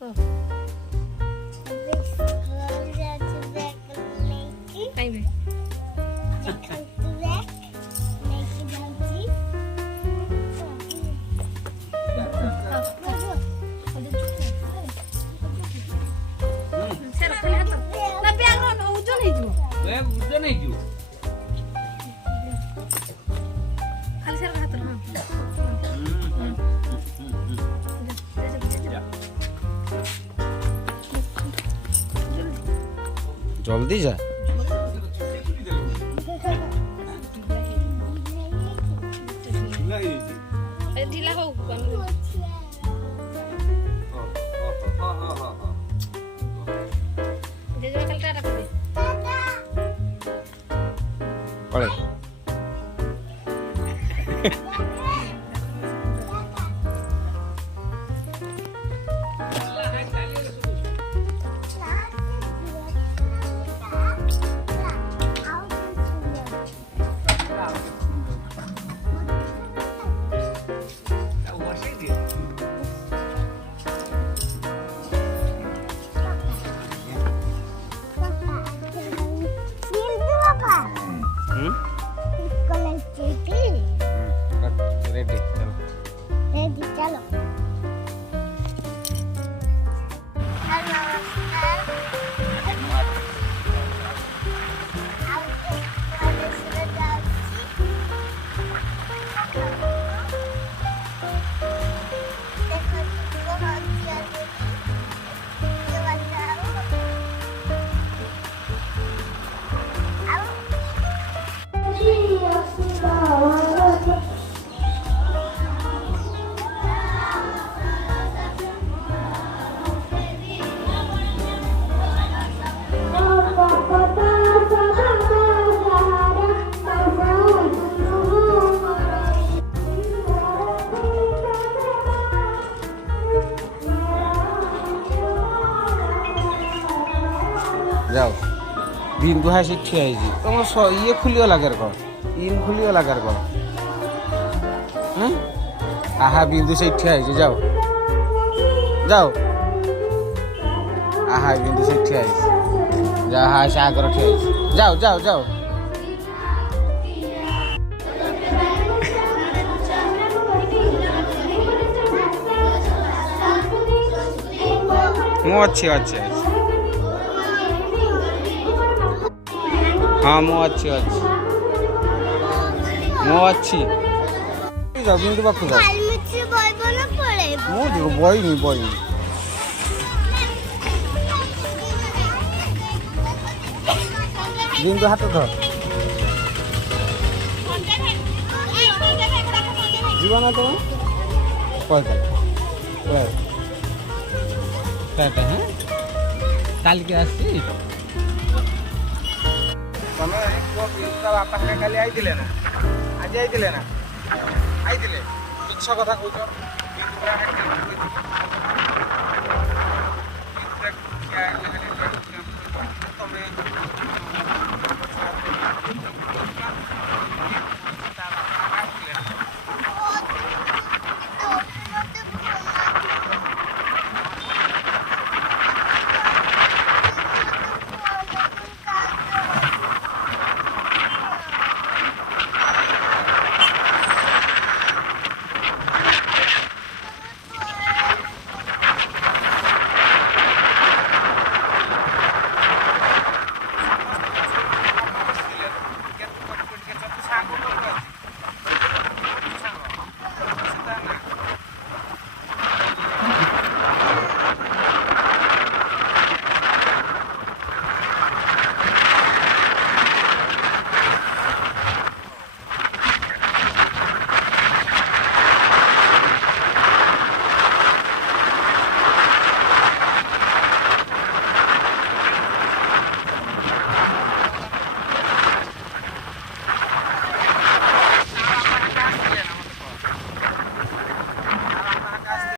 କହ କାଇଁ ସେର ଖାଲି ହାତ ନା ବ୍ୟାଗ୍ ଓଜନ ହେଇଯିବ ବୁଝ ନାଇଁ ଯିବ ଖାଲି ସେର ହାତ जल्दी जा ढिला हो खाली टाटा कर पड़े रेडी चलो जाओ बिंदु है ठिया तुम ये खुलीगला कर इन खुलीगला कर आहा बिंदु से ठिया जाओ जाओ आहा बिंदु से ठिया जा हा से आगर ठिया जाओ जाओ जाओ मु अच्छी अच्छी हाँ मु अच्छी अच्छी मु अच्छी जाओ बिंदु पाखु जाओ मु बहीनी बहीनी बिंदु हाथ धर जीवन तुम कहते हैं काल के आसी तमे बापा काली आई ना आज आई ना आई मिछ कथा कौच